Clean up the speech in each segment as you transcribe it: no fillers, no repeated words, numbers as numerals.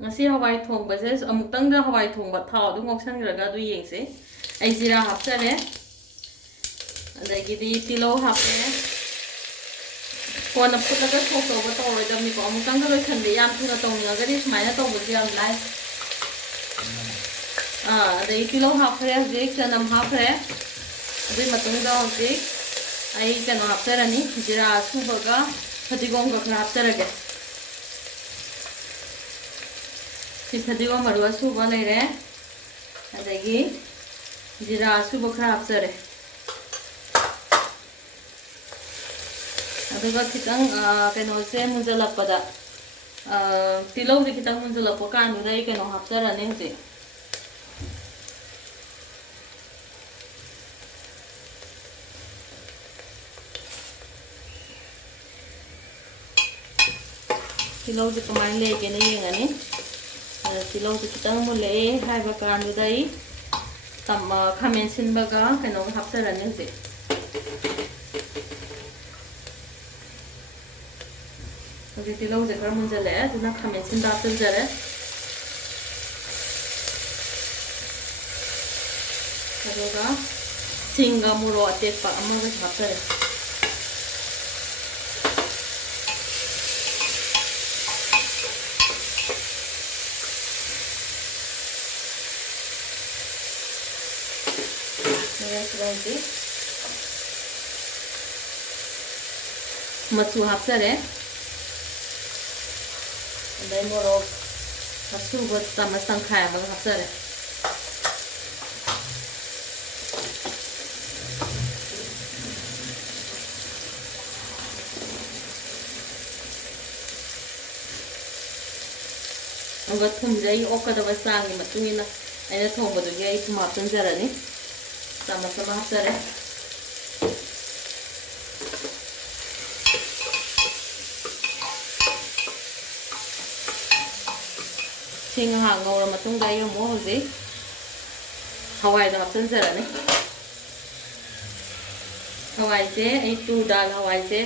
ngasi hawai thongba se amutang da hawai thongba thau du ngoksan raga du yengse ai jira hapsare adagi di tilo hapne kona putaga thokto ba tawai da mi ko amutang da loi khanbe yam thuna tawninga gari smaina tawbu yam lai adagi tilo hapre jek chanam hapre adai matung da hosi ai kano hapsarani jira subaga fatigom ga khara hapsarage fatigom marwa suba leire adagi jira suba khara hapsare aduga kitang kano se munjalappada tilo de kitang munjalappa kanu dai kano hapsarani hosi tilo de kamai lege ne yengani tilo de kitang mule hai ba kanu dai tam khamen sinbaga kano hapsarani hosi Jadi tilo de khar munjale duna khamen sin da tunjare aduga singa muro atekpa amaga hapsare machu hapsare dai moro hasu bot tamasang khai ma hapsare anga thum jai okada basang ni matungina aina thongba du ge thum hapsan jarani tamasama hapsare Sing hang ngawra matung da yo mo hozi hawai da hapsan jarani hawai se ai tu dal hawai se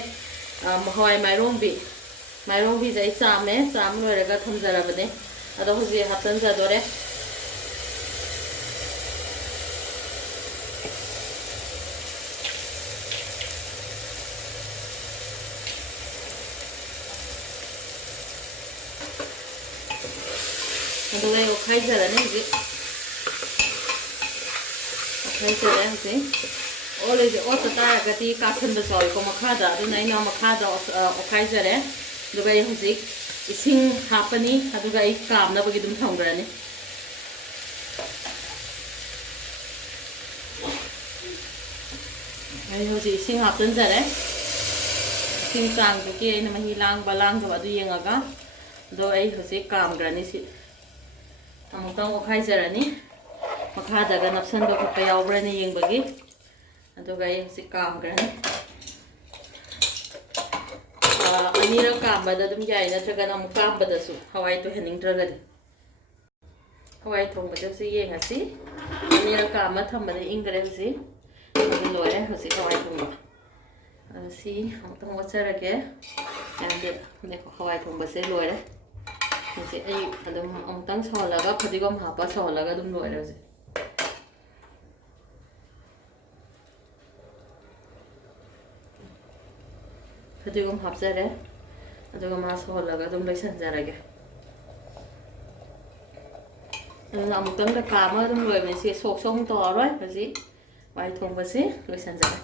hawai mairong bi jai chame cham loiraga thum jarabane ado hozi hapsan jadore aduga yo khai jarane ji khai jare hozi ole je ota ta gati ka khan ba soi ko makhada adu nai na makhada khai jare aduga yo hozi ising hapani aduga I kam na bagi dum thonggrani ai hozi ising hapan jare sing chang du ki na mahi lang balang ga adu yengaga do ai hozi kam grani si amutang okhai jarani makhada ga napsan ba khapa yawbrani yengbagi aduga ai hozi kam grani anira kambada dum yai na traga nam kambada su hawai to hening traga hawai thongba jasi yengasi anira kamba thambada ingre si adu lore hosi hawai thongba si amutang wacharage and dekho hawai thongba se lore hosi ai adum amutang solaga phadigom hapa solaga dum lore hosi Fatigom hapsare aduga mas holaga dum loisan jarage aduna amutang da kama dum loi me se sok song to roi haji wai thongba se loisan jare